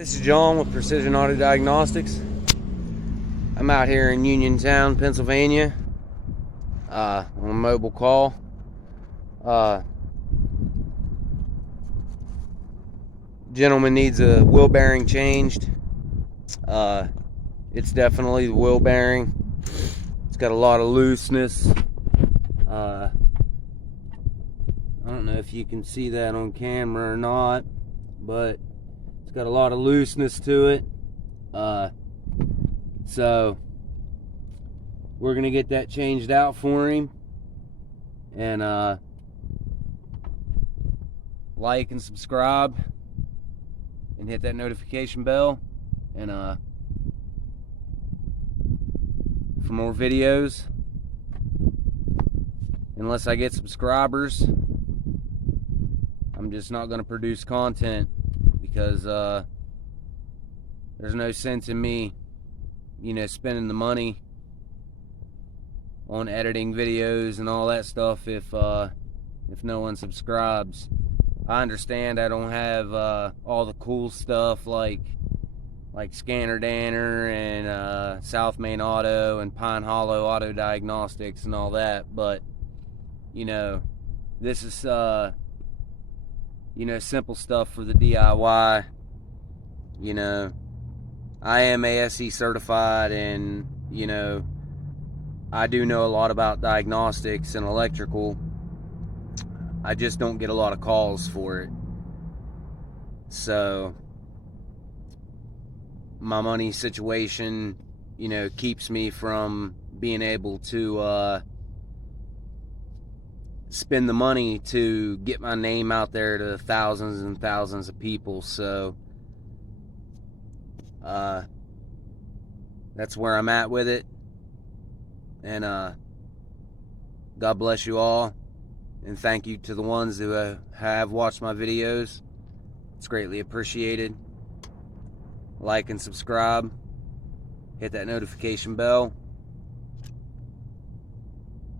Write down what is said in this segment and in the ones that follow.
This is John with Precision Auto Diagnostics. I'm out here in Uniontown, Pennsylvania, on a mobile call. Gentleman needs a wheel bearing changed. It's definitely the wheel bearing. It's got a lot of looseness. I don't know if you can see that on camera or not, but it's got a lot of looseness to it. So we're gonna get that changed out for him, and like and subscribe and hit that notification bell, and for more videos. Unless I get subscribers, I'm just not gonna produce content, because there's no sense in me, spending the money on editing videos and all that stuff if no one subscribes. I understand I don't have all the cool stuff like Scanner Danner and South Main Auto and Pine Hollow Auto Diagnostics and all that, but this is simple stuff for the DIY. I am ASE certified, and I do know a lot about diagnostics and electrical. I just don't get a lot of calls for it. So my money situation, keeps me from being able to spend the money to get my name out there to thousands and thousands of people. So that's where I'm at with it. And God bless you all, and thank you to the ones who have watched my videos. It's greatly appreciated. Like and subscribe, hit that notification bell.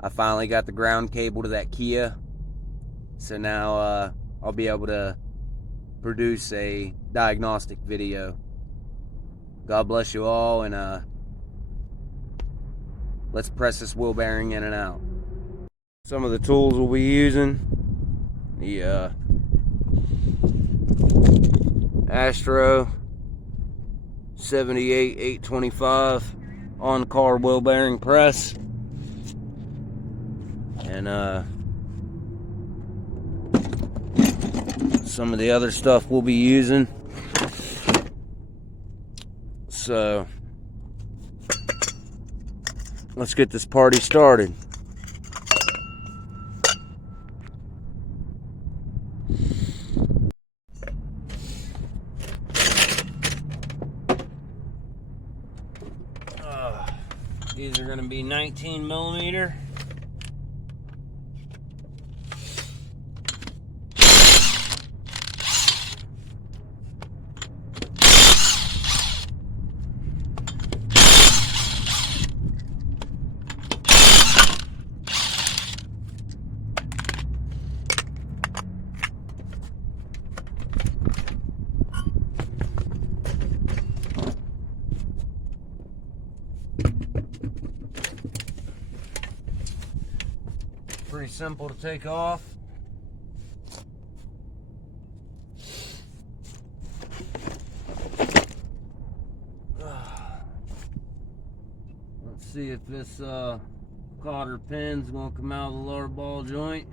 I finally got the ground cable to that Kia, so now I'll be able to produce a diagnostic video. God bless you all, and let's press this wheel bearing in and out. Some of the tools we'll be using: the Astro 78-825 on-car wheel bearing press, and some of the other stuff we'll be using. So let's get this party started. These are going to be 19 millimeter. Pretty simple to take off. Let's see if this cotter pin's gonna come out of the lower ball joint.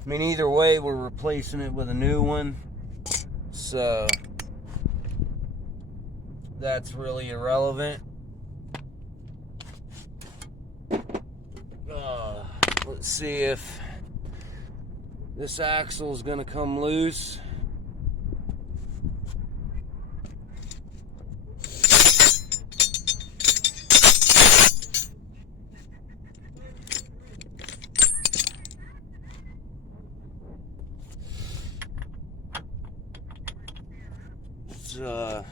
I mean, either way, we're replacing it with a new one, so that's really irrelevant. Let's see if this axle is going to come loose. It's a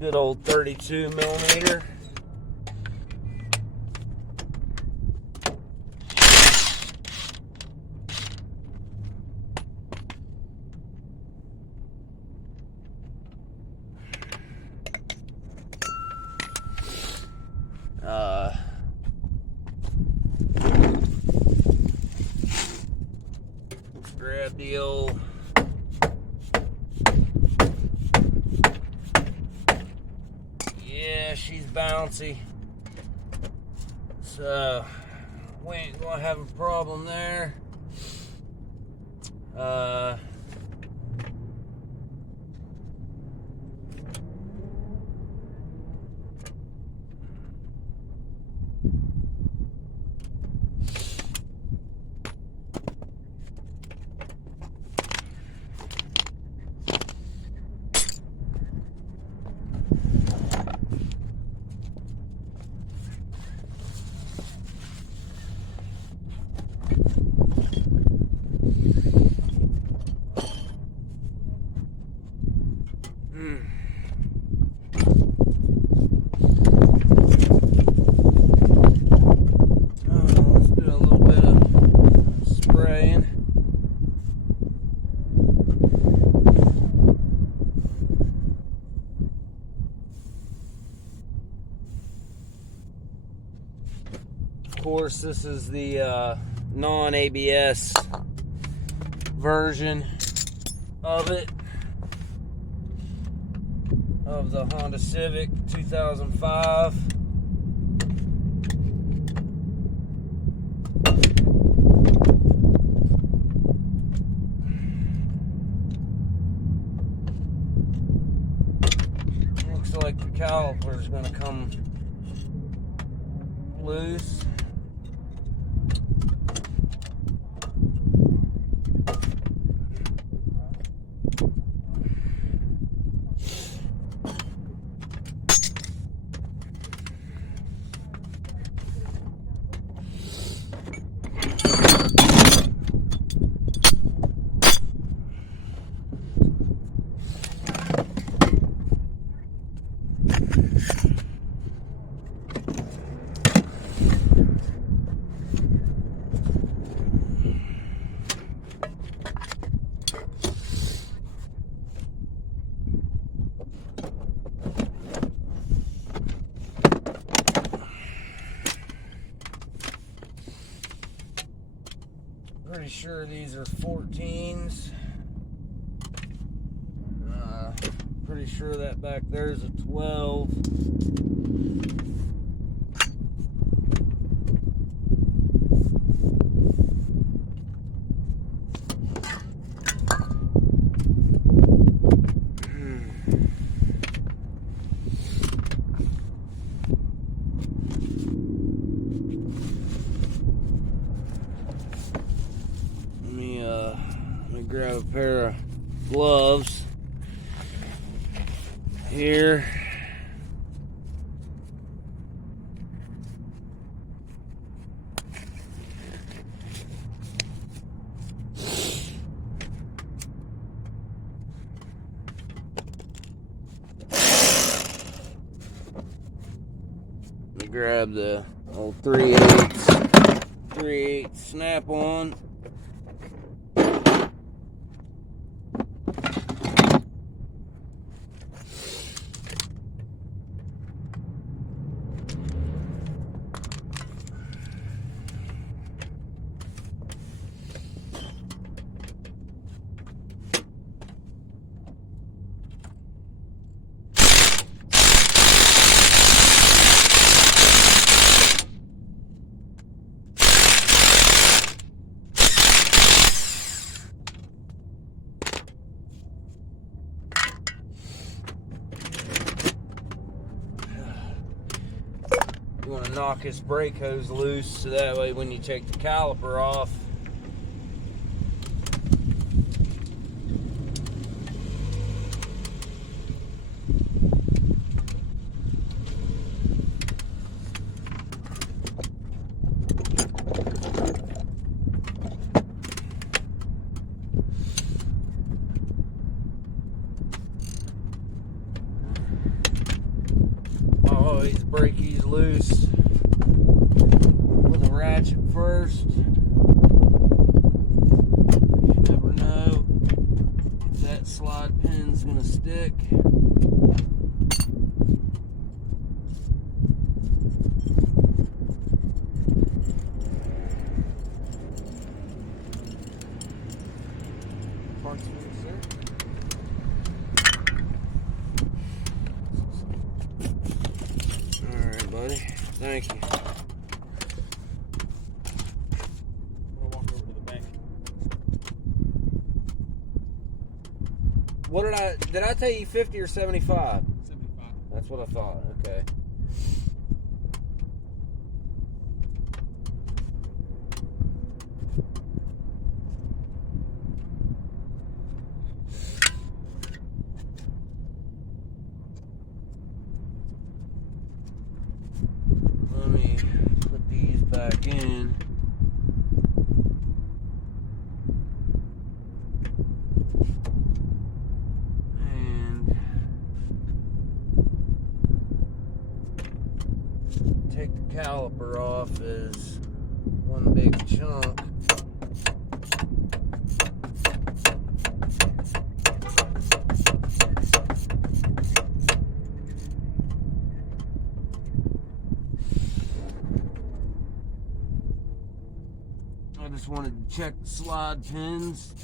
good old 32 millimeter. Let's grab the old she's bouncy, so we ain't gonna have a problem there. Let's do a little bit of spraying. Of course, this is the non-ABS version of it, of the Honda Civic 2005. Looks like the caliper is going to come loose. Pretty sure these are 14s. Pretty sure that back there's a 12. Let me grab a pair of gloves here. Let me grab the old 3/8 snap-on. knock this brake hose loose so that way when you take the caliper off, always break these loose with a ratchet first. You never know if that slide pin's gonna stick. Parts for you, sir. Alright, buddy. Thank you. We'll walk over to the bank. What did I tell you 50 or 75? 75. That's what I thought. Okay. Let me put these back in. And take the caliper off as one big chunk. I just wanted to check the slide pins.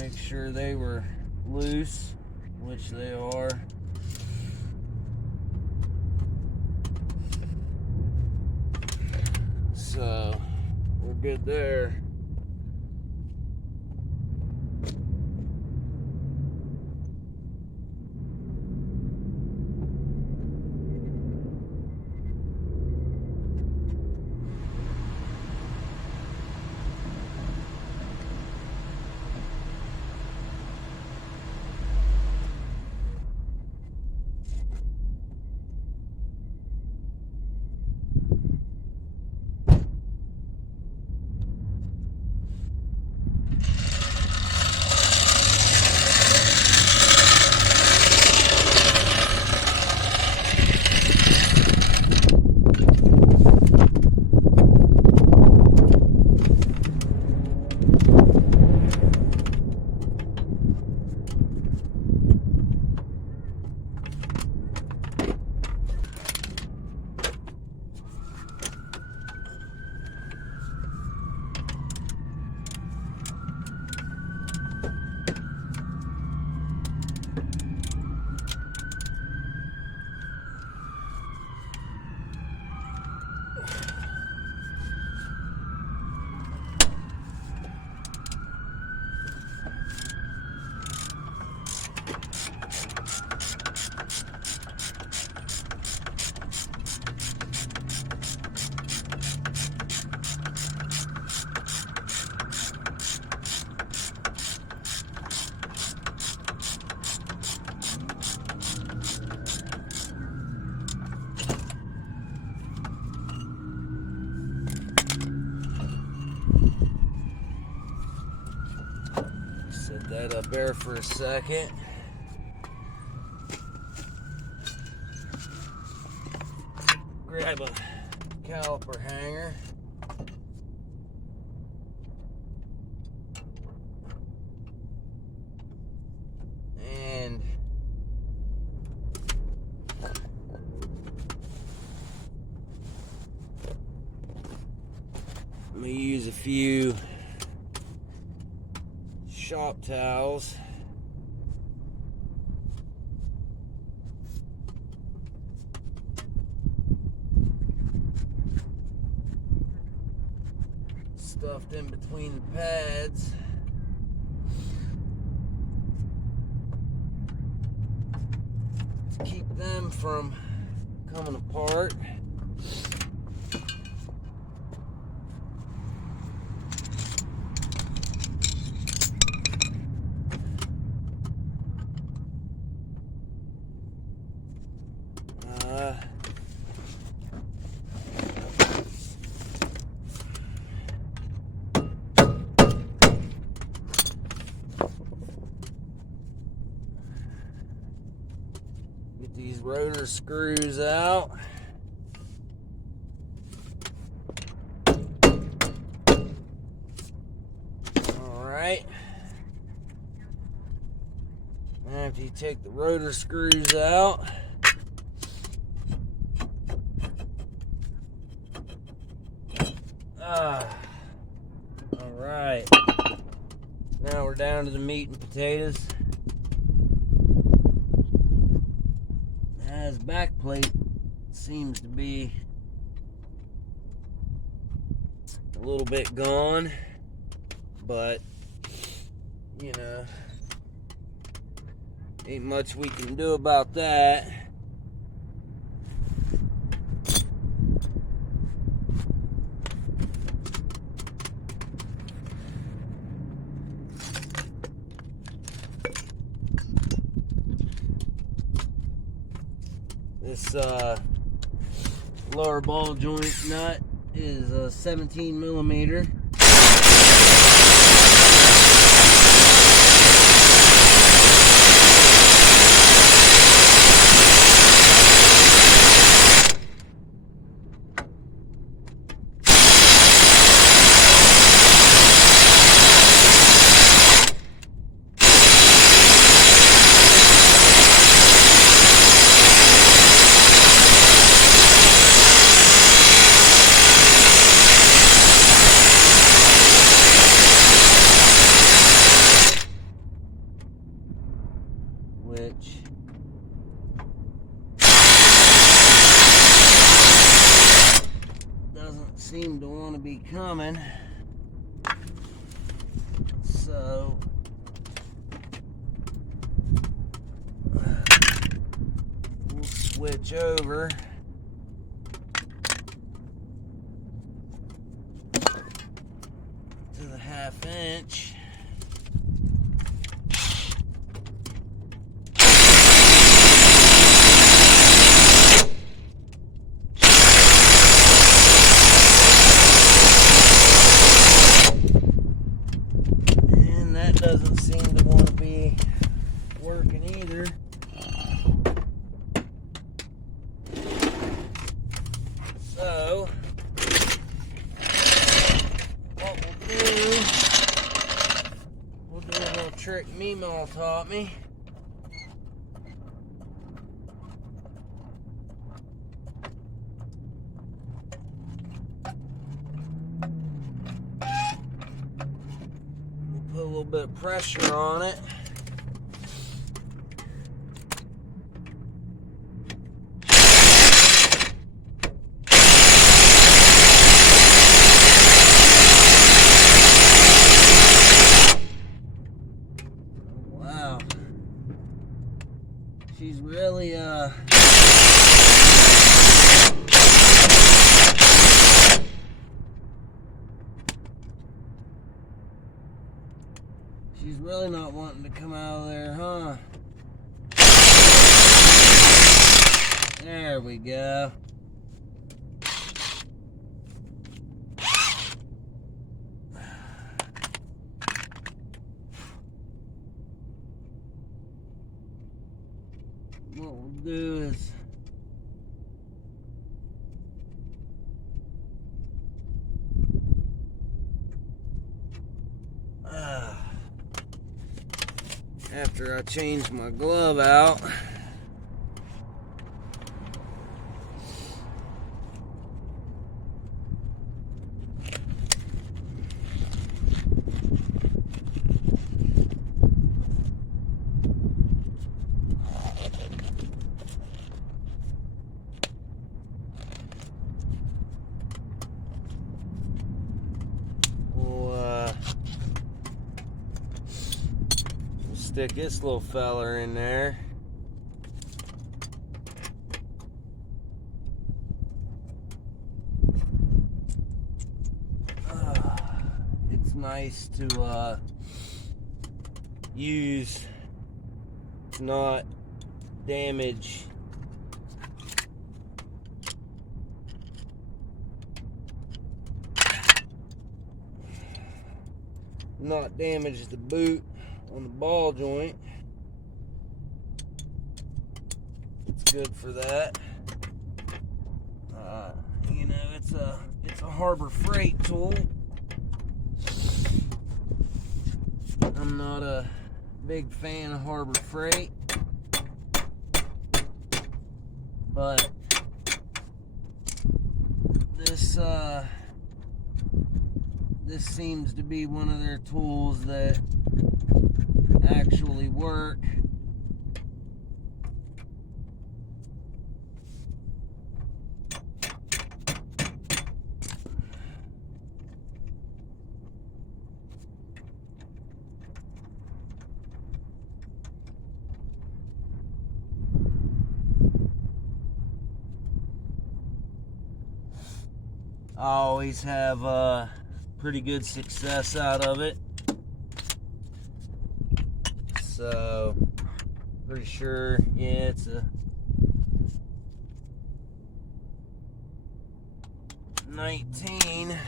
Make sure they were loose, which they are. So we're good there. Set that up there for a second. Grab a caliper hanger. And I'm gonna use a few shop towels. stuffed in between the pads. To keep them from coming apart. Get these rotor screws out. Alright. After you take the rotor screws out, alright. Now we're down to the meat and potatoes. His back plate seems to be a little bit gone, but you know, ain't much we can do about that. This lower ball joint nut is a 17 millimeter. Which doesn't seem to want to be coming, so we'll switch over to the 1/2 inch. Doesn't seem to want to be working either. So what we'll do a little trick Meemaw taught me. Put a little bit of pressure on it. Wow. She's really she's really not wanting to come out of there, huh? There we go. What we'll do is after I change my glove out, stick this little feller in there. It's nice to use, not damage the boot on the ball joint. It's good for that. You know, it's a Harbor Freight tool. I'm not a big fan of Harbor Freight, but this seems to be one of their tools that actually work. I always have pretty good success out of it. So, pretty sure, yeah, it's a 19.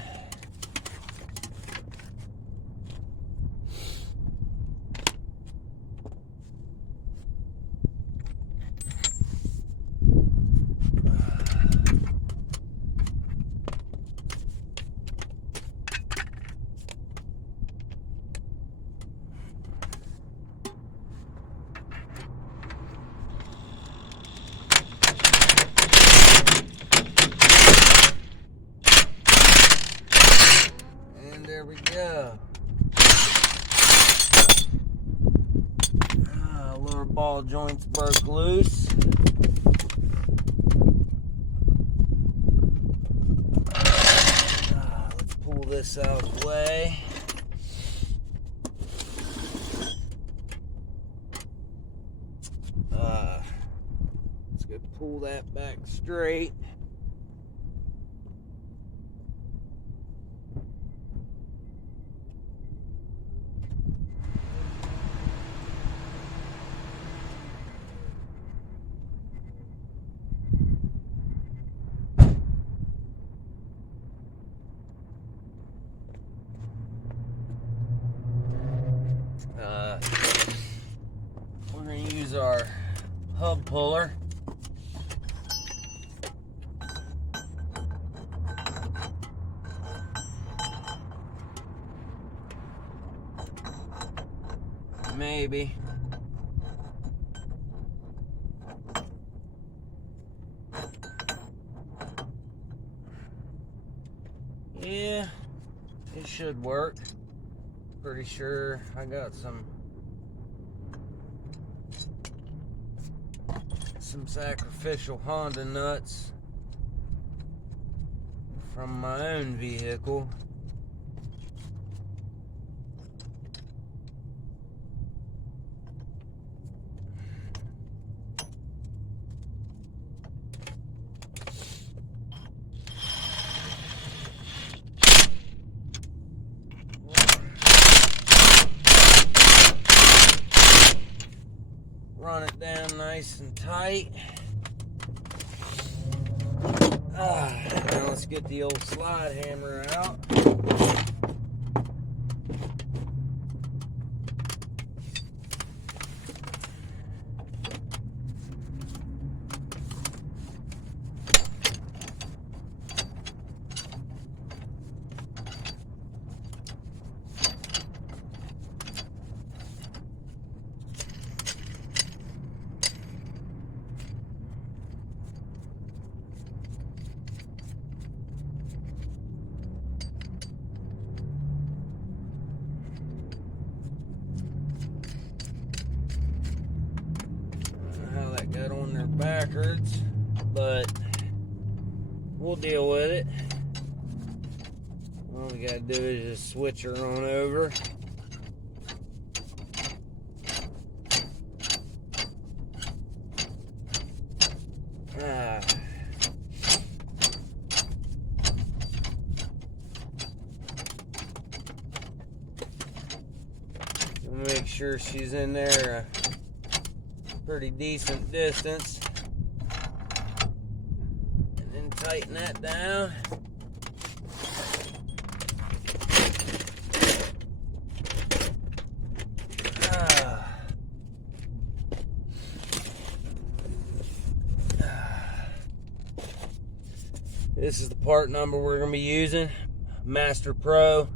There we go. Lower ball joints broke loose. Let's pull this out of the way. Let's go pull that back straight. We're going to use our hub puller. Maybe. Yeah, it should work. Pretty sure I got some sacrificial Honda nuts from my own vehicle. Run it down nice and tight. Now let's get the old slide hammer out. Got on there backwards, but we'll deal with it. All we gotta do is just switch her on over. sure she's in there a pretty decent distance. And then tighten that down. This is the part number we're going to be using. Master Pro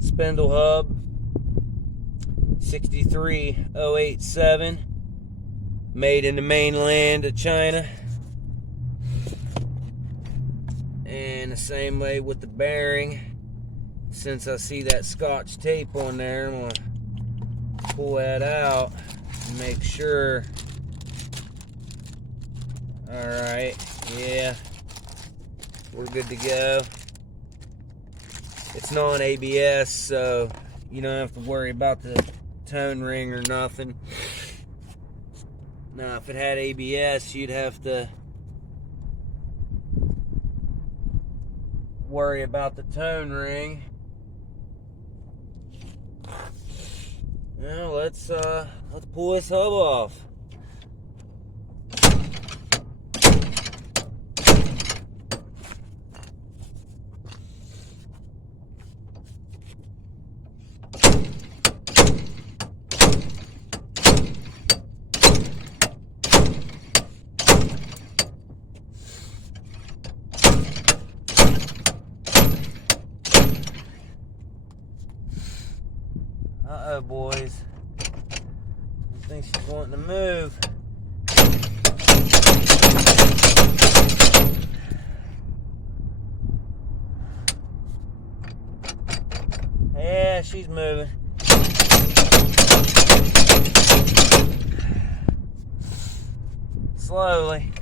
spindle hub 63087, made in the mainland of China. And the same way with the bearing. Since I see that Scotch tape on there, I'm going to pull that out and make sure. Alright, yeah, we're good to go. It's non-ABS, so you don't have to worry about the tone ring or nothing. Now, if it had ABS, you'd have to worry about the tone ring. Now, let's pull this hub off. Uh-oh, boys. I think she's wanting to move. Yeah, she's moving. Slowly.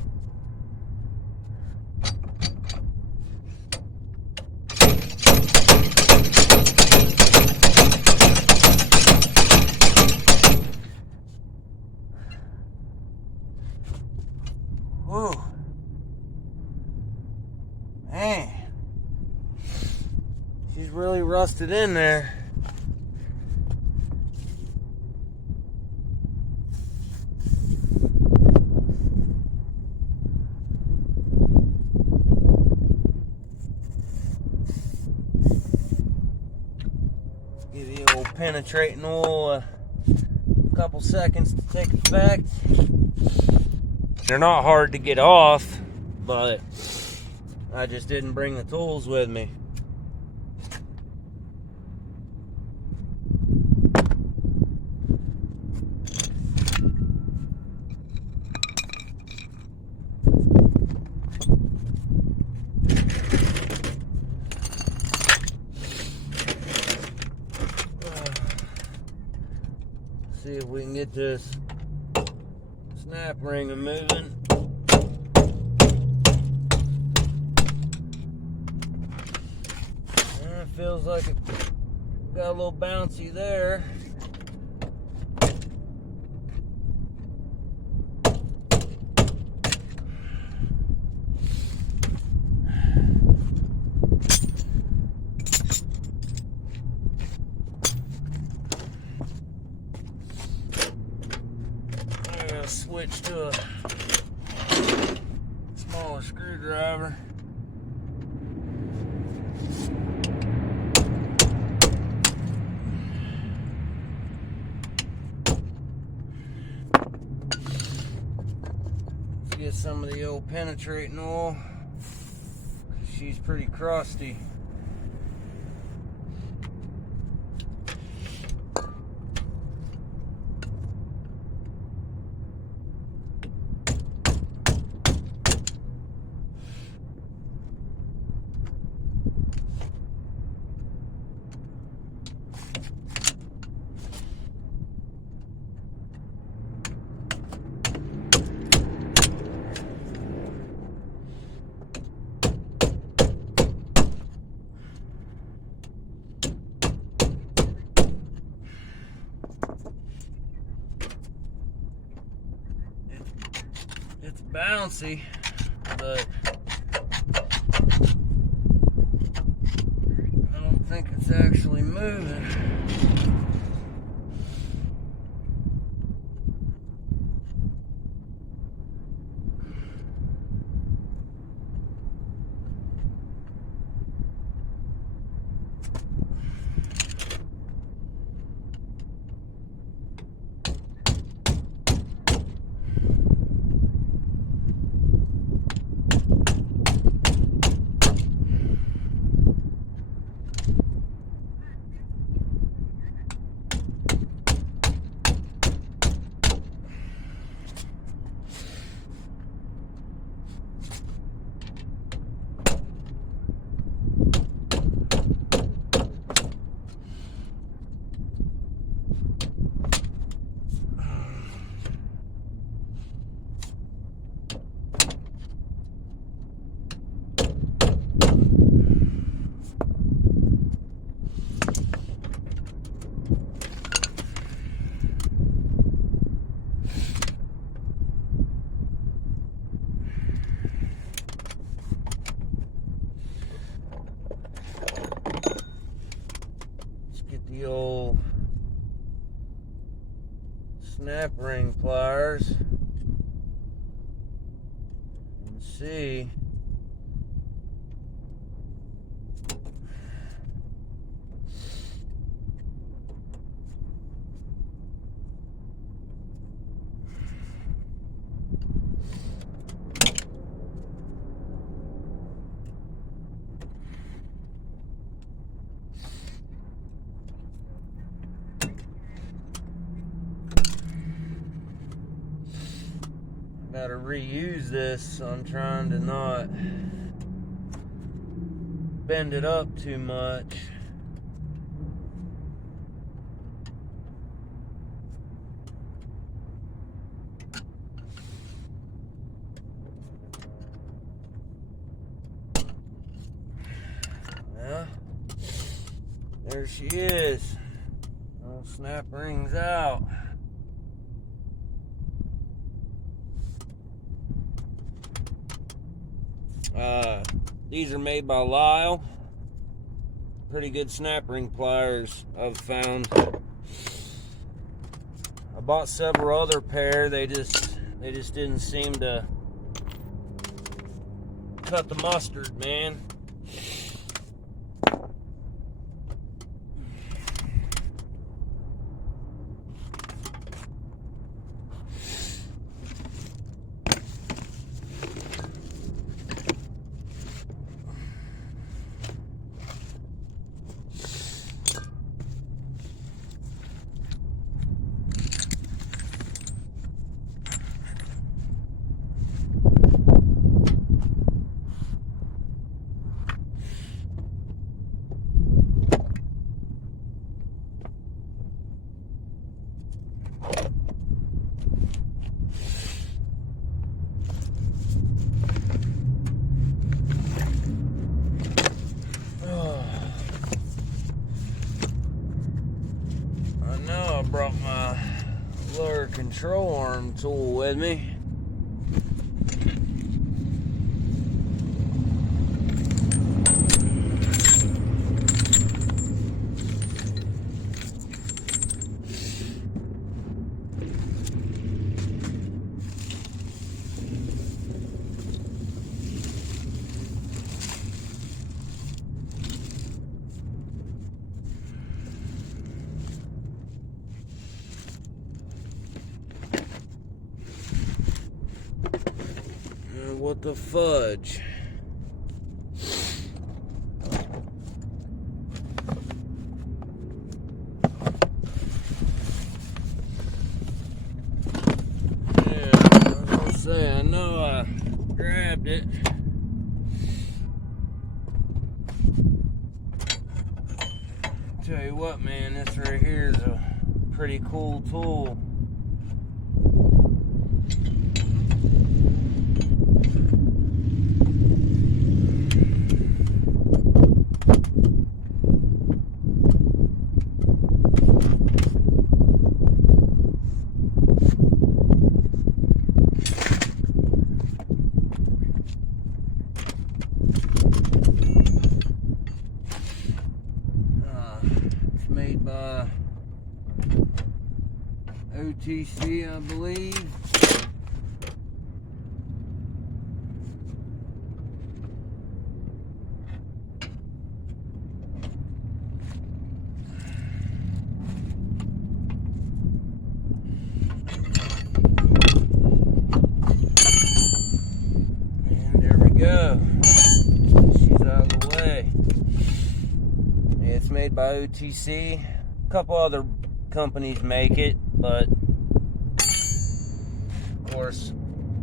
Whew. Man. She's really rusted in there. Give the old penetrating oil a couple seconds to take effect. They're not hard to get off, but I just didn't bring the tools with me. See if we can get this snap ring moving. It feels like it got a little bouncy there. I'm gonna switch to a smaller screwdriver. Get some of the old penetrating oil. She's pretty crusty. It's bouncy, but I don't think it's actually moving. snap ring pliers and see gotta reuse this, so I'm trying to not bend it up too much. Well, there she is. All snap rings out. These are made by Lyle. Pretty good snap ring pliers I've found. I bought several other pair. They just didn't seem to cut the mustard, man. I brought my lower control arm tool with me. What the fudge? Yeah, I was gonna say, I know I grabbed it. Tell you what, man, this right here is a pretty cool tool. Made by OTC, I believe. And there we go. She's out of the way. It's made by OTC. A couple other companies make it, but of course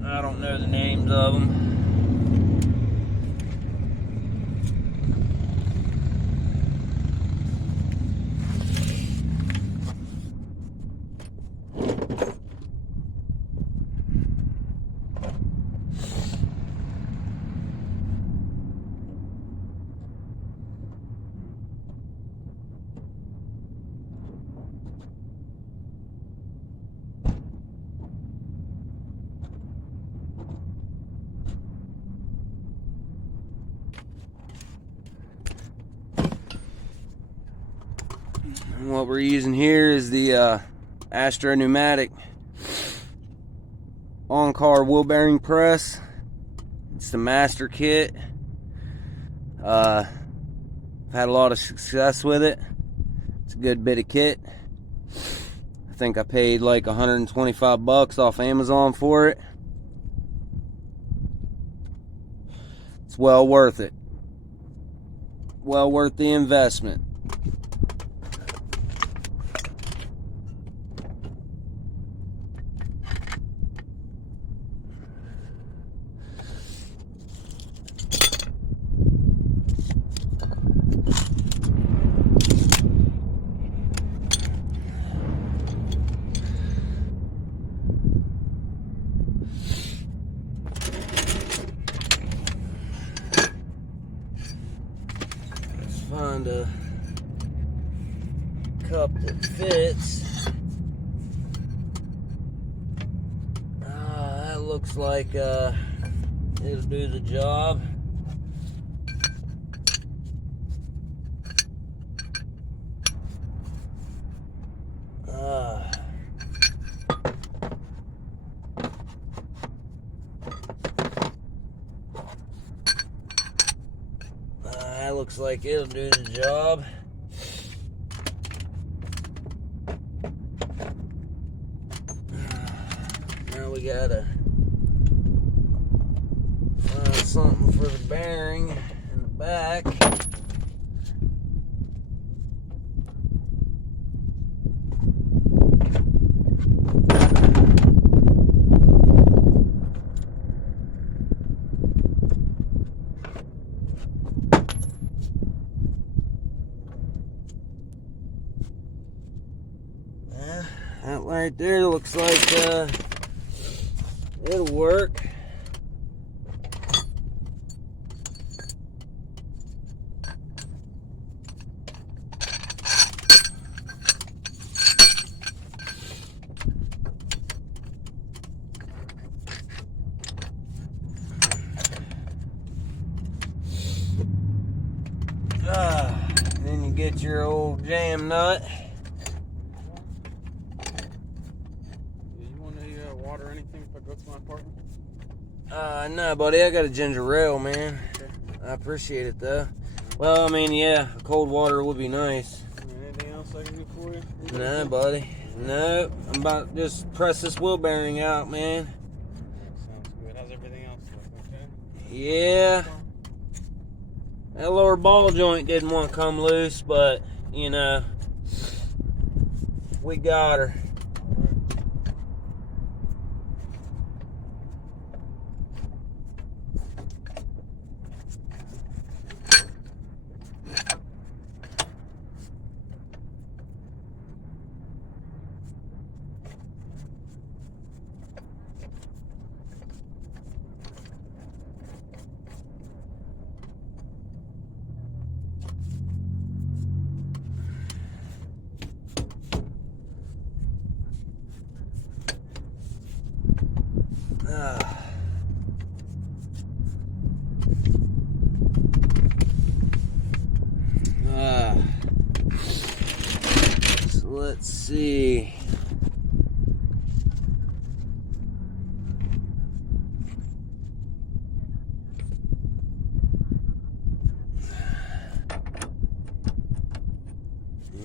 I don't know the names of them. And what we're using here is the Astro pneumatic on-car wheel bearing press. It's the master kit. I've had a lot of success with it. It's a good bit of kit. I think I paid like 125 bucks off Amazon for it. It's well worth it. Well worth the investment. Find a cup that fits. That looks like it'll do the job. That looks like it'll do the job. Now we gotta find something for the bearing in the back. That right there looks like it'll work. Then you get your old jam nut. Water or anything if I go to my apartment? No, buddy, I got a ginger ale, man. Okay. I appreciate it, though. Well, I mean, yeah, cold water would be nice. Anything else I can do for you? Nah, buddy. No, I'm about to just press this wheel bearing out, man. Sounds good. How's everything else look? Okay? Yeah. That lower ball joint didn't want to come loose, but, you know, we got her. So let's see.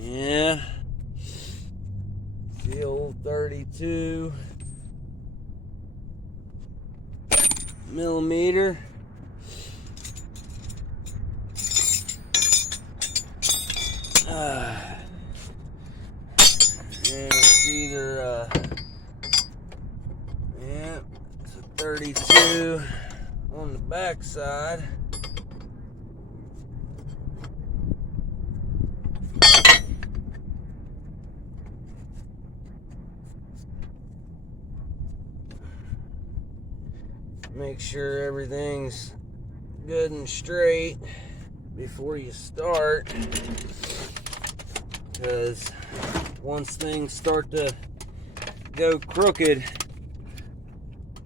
Yeah. The old 32 millimeter. And it's either yeah, it's a 32 on the back side. Make sure everything's good and straight before you start, because once things start to go crooked,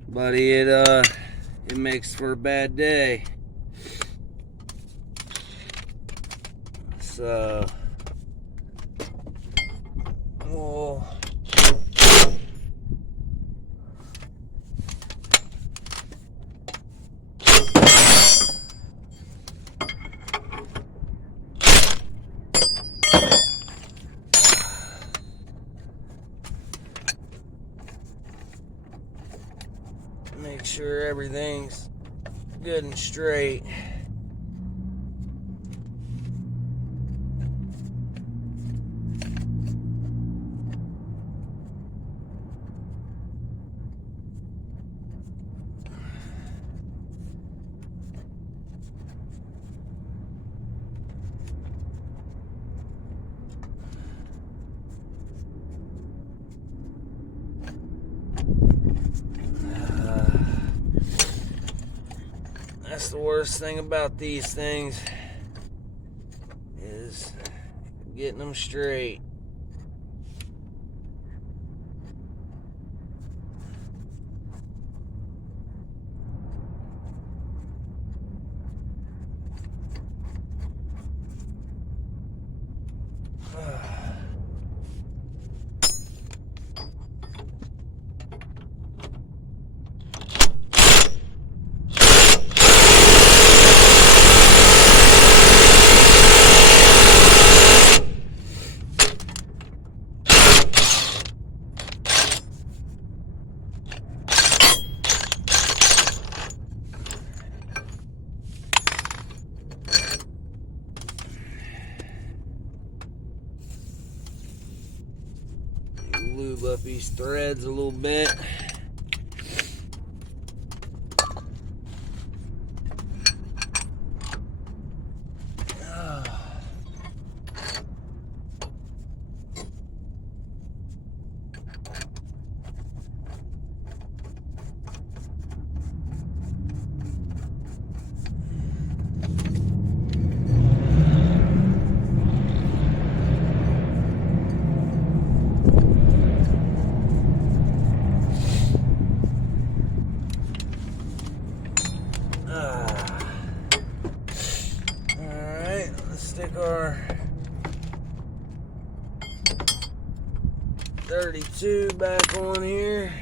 buddy, it makes for a bad day. So we'll Make sure everything's good and straight. That's the worst thing about these things, is getting them straight. Lube up these threads a little bit. Alright, let's stick our 32 back on here.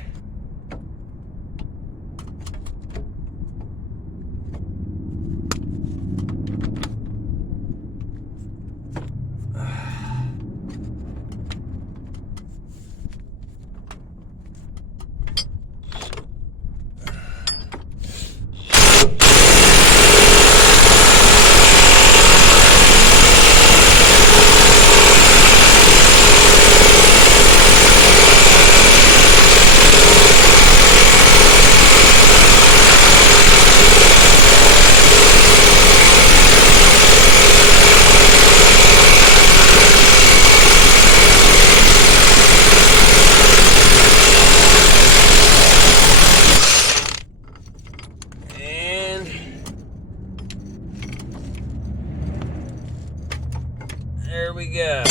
There we go.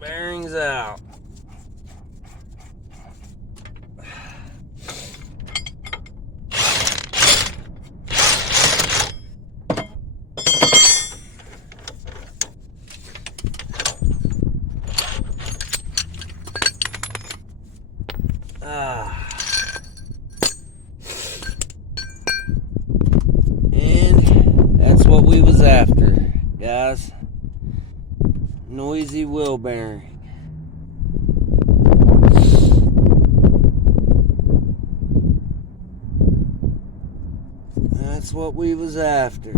Bearings out. And that's what we was after, guys. Noisy wheel bearing. That's what we was after.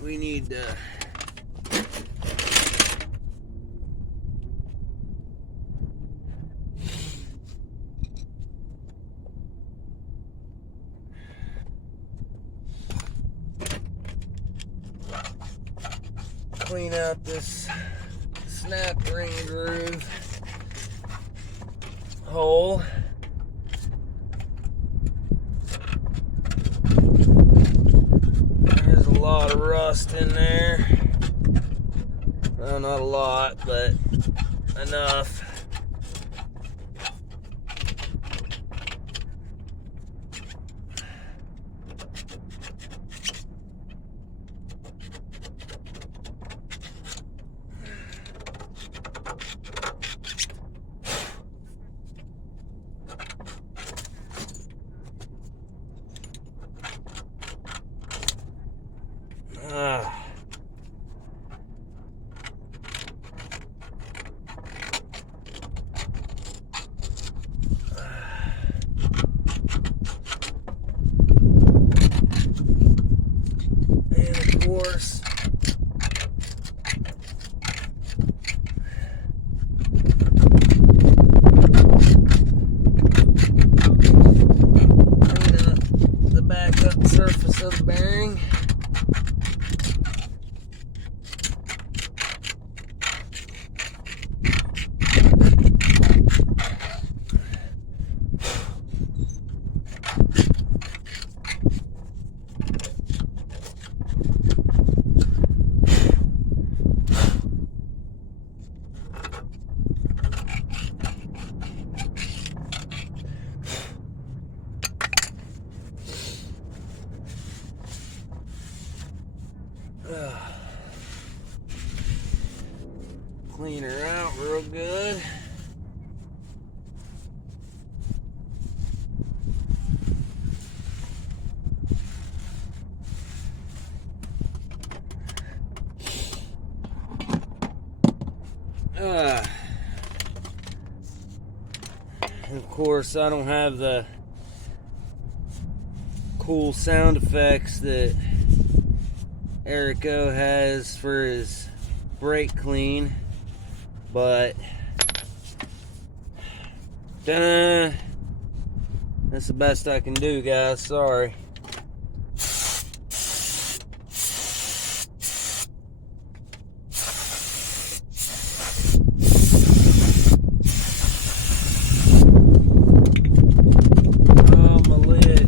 We need to clean out this snap ring groove hole. There's a lot of rust in there. Well, not a lot, but enough. of the bearing. Clean her out real good. Of course, I don't have the cool sound effects that Erico has for his brake clean, but that's the best I can do, guys. Sorry. Oh, my lid.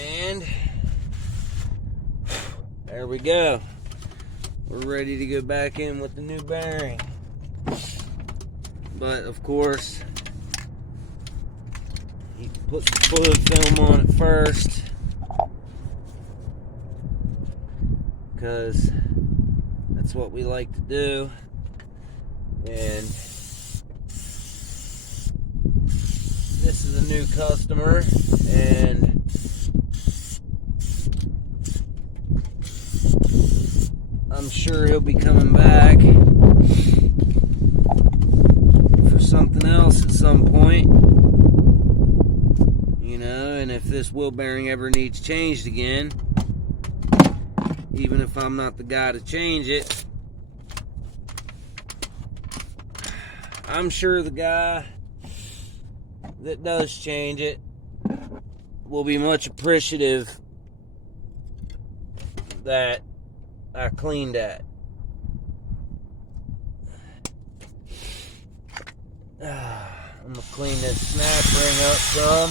And there we go. We're ready to go back in with the new bearing. But of course, you put the fluid film on it first, because that's what we like to do. And this is a new customer, and I'm sure he'll be coming back for something else at some point, you know. And if this wheel bearing ever needs changed again, even if I'm not the guy to change it, I'm sure the guy that does change it will be much appreciative that I cleaned that. I'm gonna clean this snap ring up some.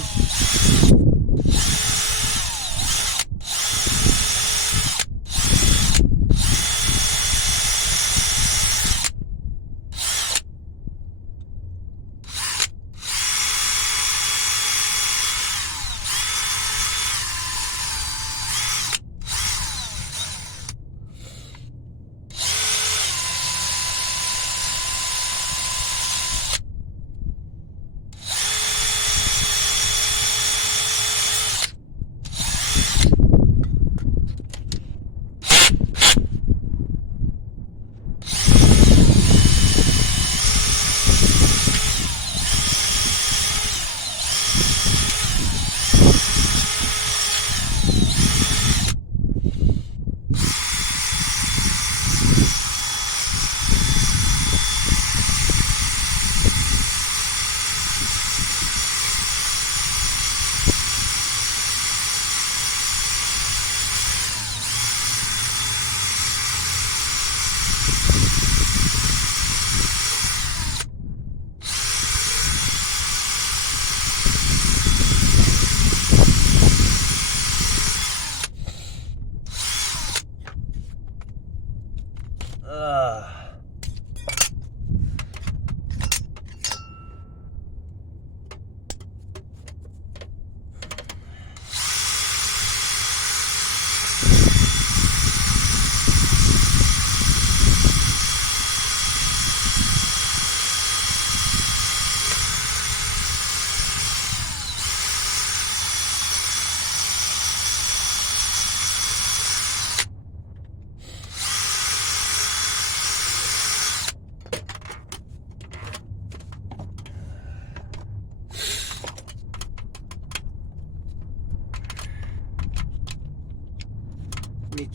Let me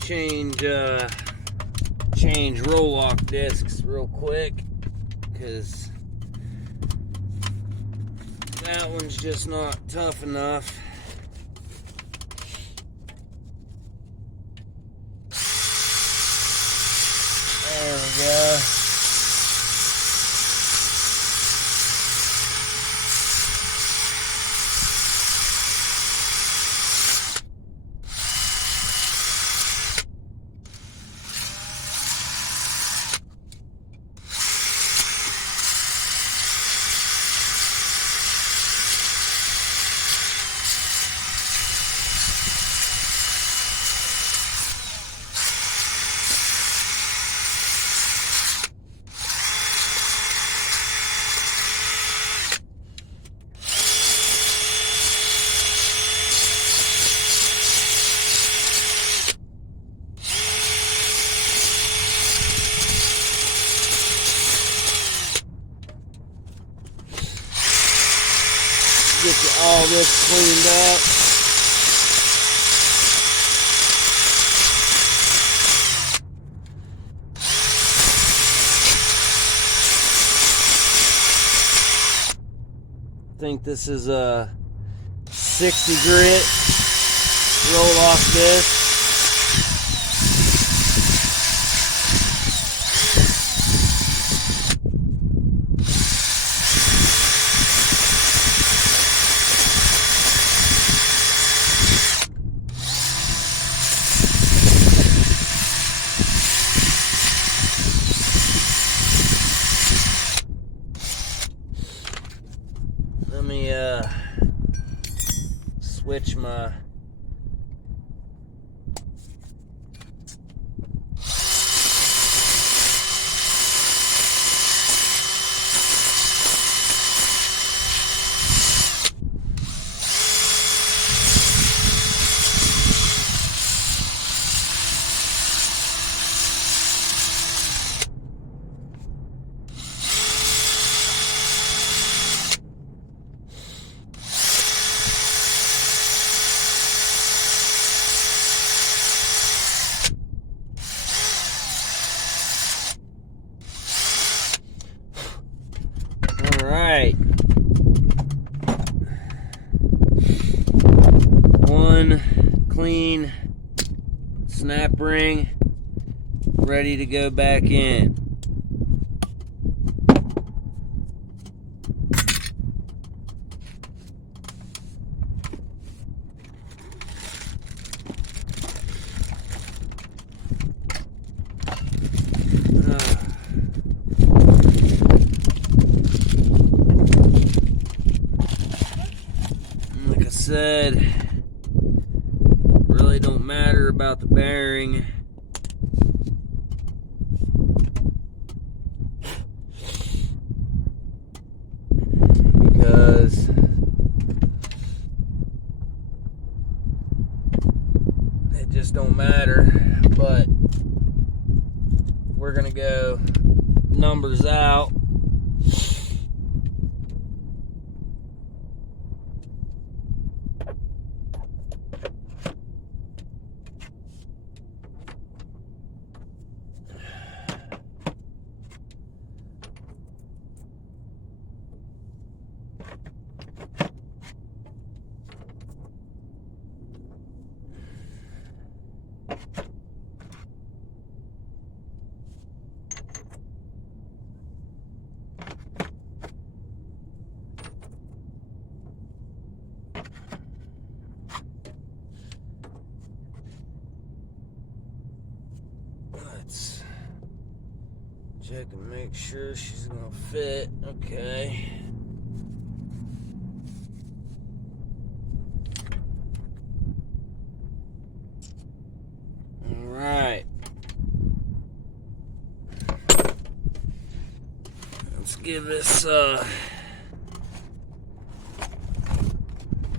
change roll-off discs real quick, because that one's just not tough enough. There we go. Get all this cleaned up. I think this is a 60 grit roll-off disc. Let me switch my Alright. One clean snap ring ready to go back in. Like I said, really don't matter about the bearing. Because it just don't matter. But we're gonna go numbers out. Let's check and make sure she's gonna fit. Okay. All right. Let's give this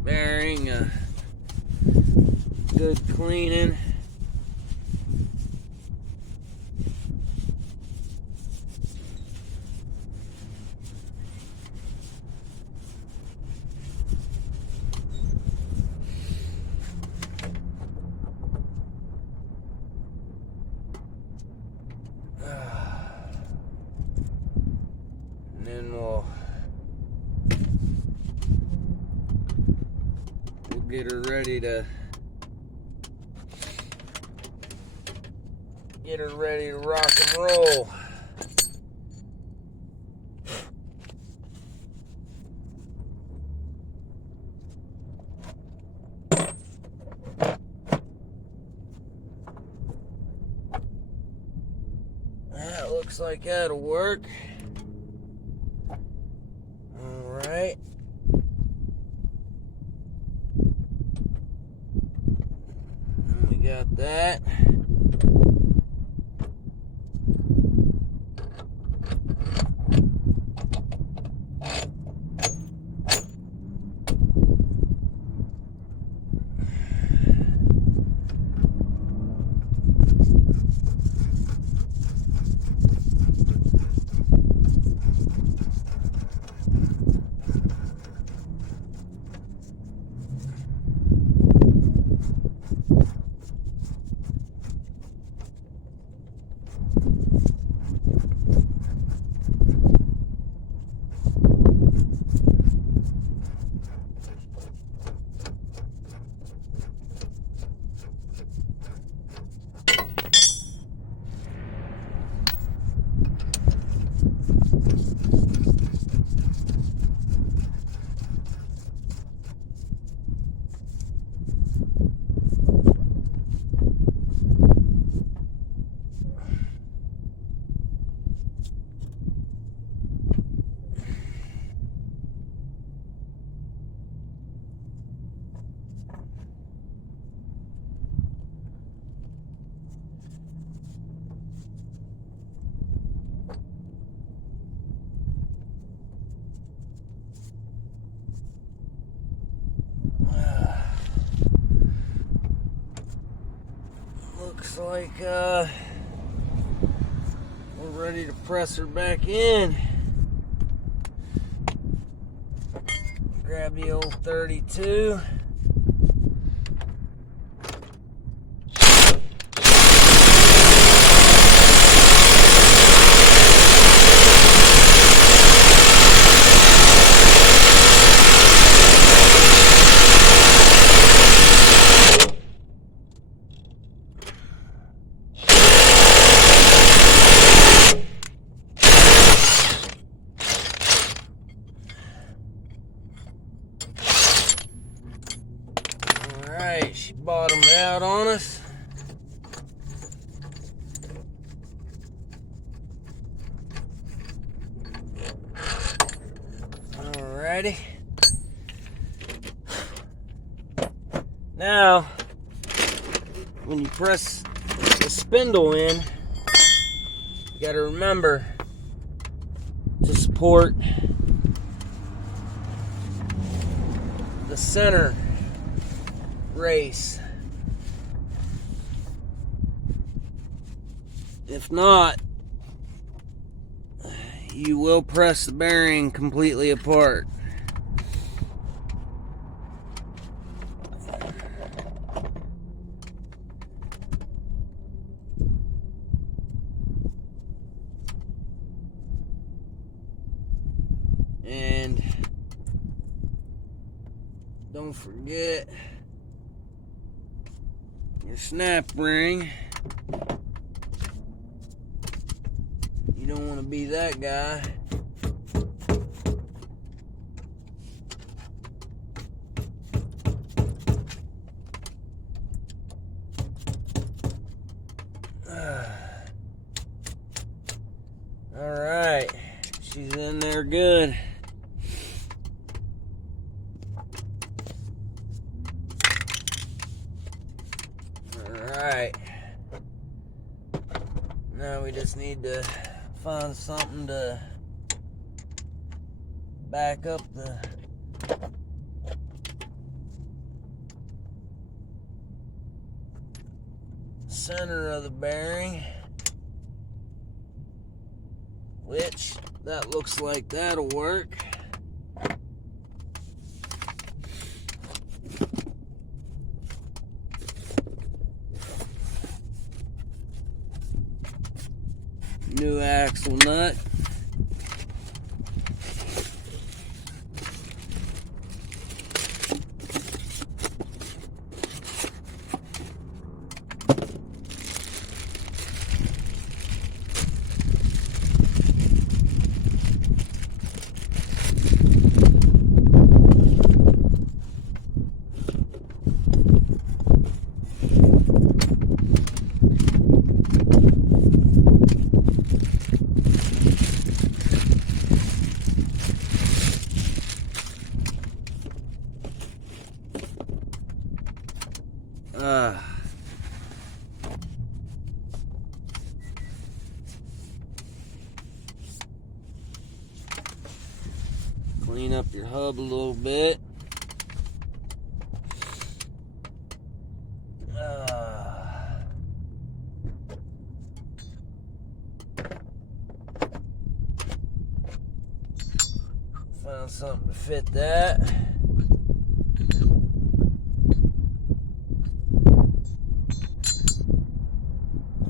bearing a good cleaning. And then we'll get her ready to rock and roll. That looks like that'll work. Alright. We got that. Looks like we're ready to press her back in. Grab the old 32. Alright, she bottomed out on us. Alrighty. Now, when you press the spindle in, you gotta remember to support the center race. If not, you will press the bearing completely apart. And don't forget your snap ring. You don't want to be that guy. All right, she's in there good. Alright, now we just need to find something to back up the center of the bearing, which that looks like that'll work. New axle nut. Clean up your hub a little bit. Found something to fit that.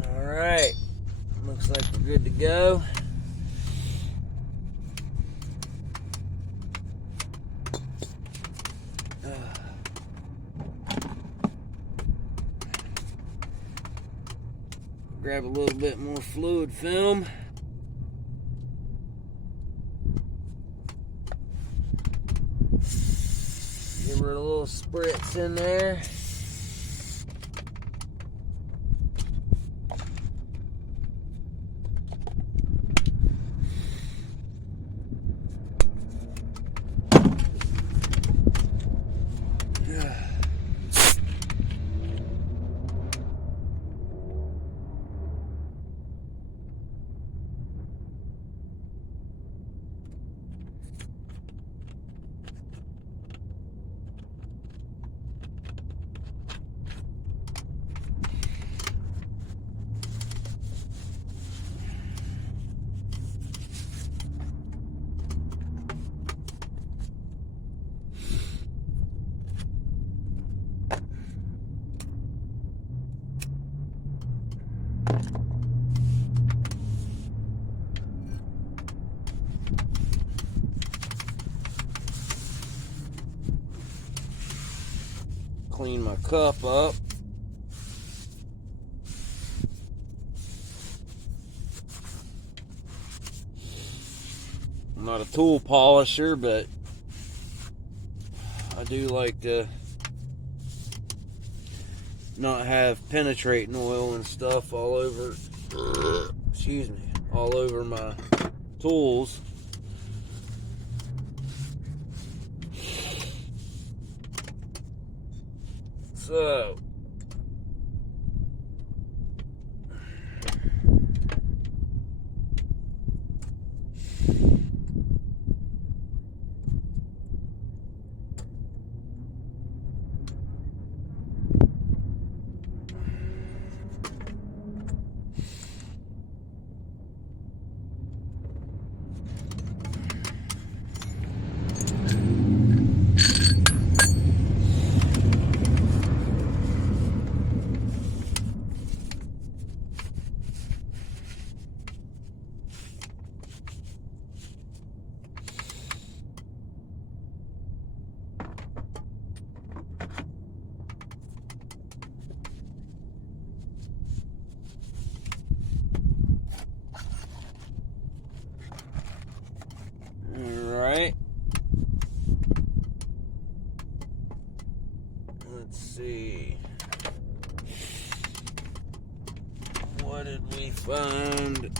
Alright, looks like we're good to go. Grab a little bit more fluid film. Give her a little spritz in there. Clean my cup up. I'm not a tool polisher, but I do like to not have penetrating oil and stuff all over, excuse me, all over my tools. So, alright. Let's see. What did we find?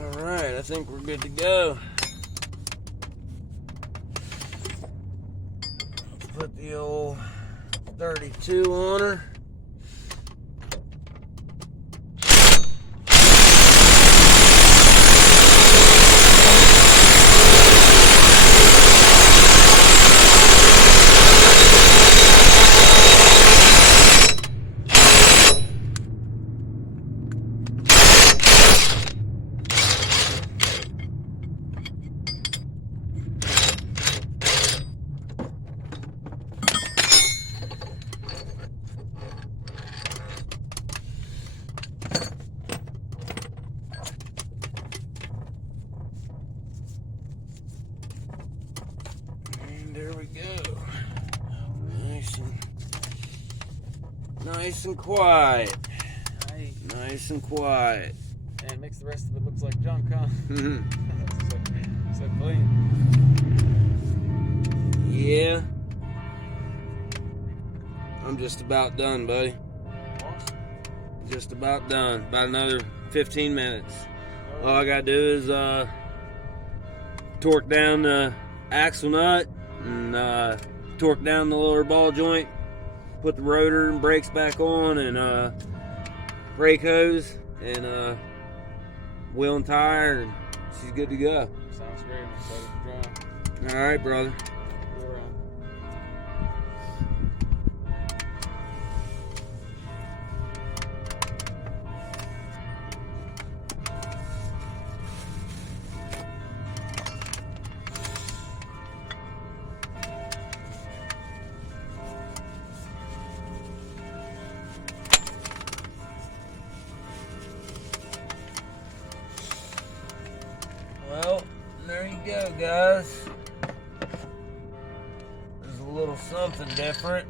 Alright, I think we're good to go. Let's put the old 32 on her. we go. Nice and quiet. Nice and quiet. And makes the rest of it look like junk, huh? Mhm. so clean. Yeah. I'm just about done, buddy. Awesome. Just about done. About another 15 minutes. All I gotta do is torque down the axle nut and torque down the lower ball joint, put the rotor and brakes back on, and brake hose, and wheel and tire, and she's good to go. Sounds great. I'm excited to drive. All right, brother. See you around. Well, there you go, guys. There's a little something different.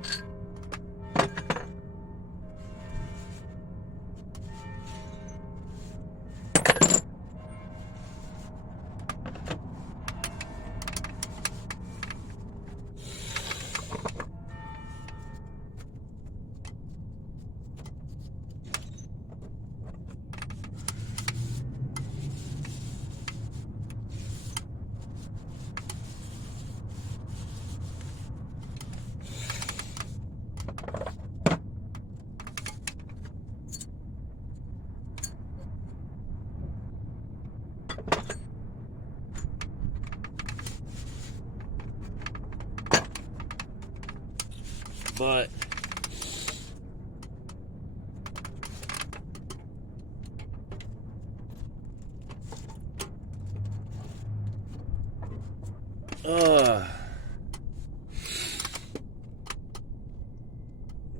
But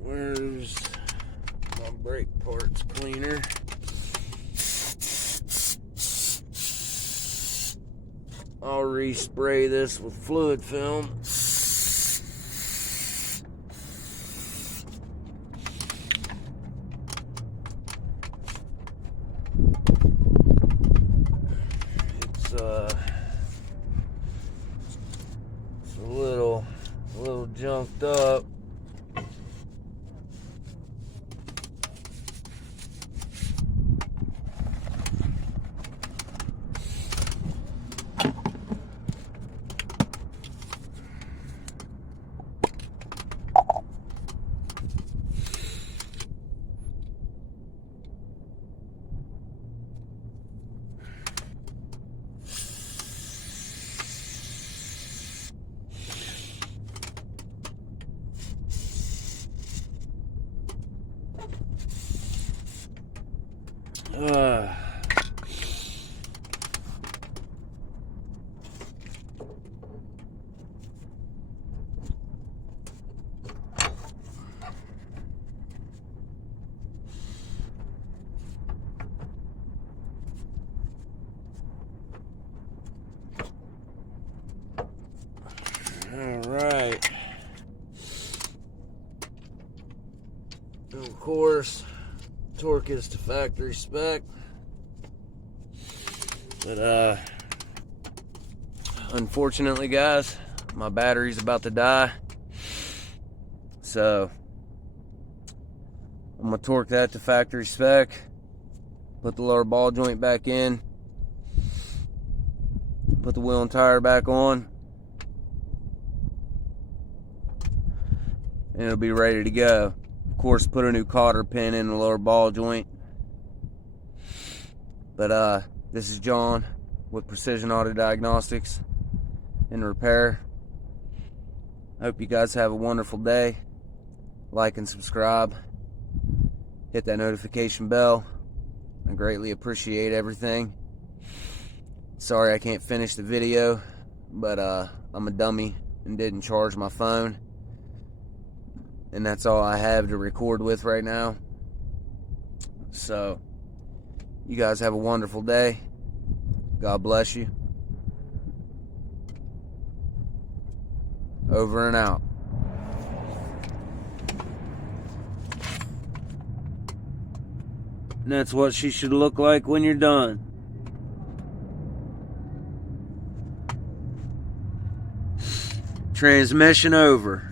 where's my brake parts cleaner? I'll respray this with fluid film. It's a little junked up. All right. And of course, torque is to factory spec. But unfortunately, guys, my battery's about to die. So I'm gonna torque that to factory spec. Put the lower ball joint back in. Put the wheel and tire back on. And it'll be ready to go. Of course, put a new cotter pin in the lower ball joint. But this is John with Precision Auto Diagnostics and Repair. I hope you guys have a wonderful day. Like and subscribe. Hit that notification bell. I greatly appreciate everything. Sorry I can't finish the video, but I'm a dummy and didn't charge my phone. And that's all I have to record with right now. So, you guys have a wonderful day. God bless you. Over and out. And that's what she should look like when you're done. Transmission over.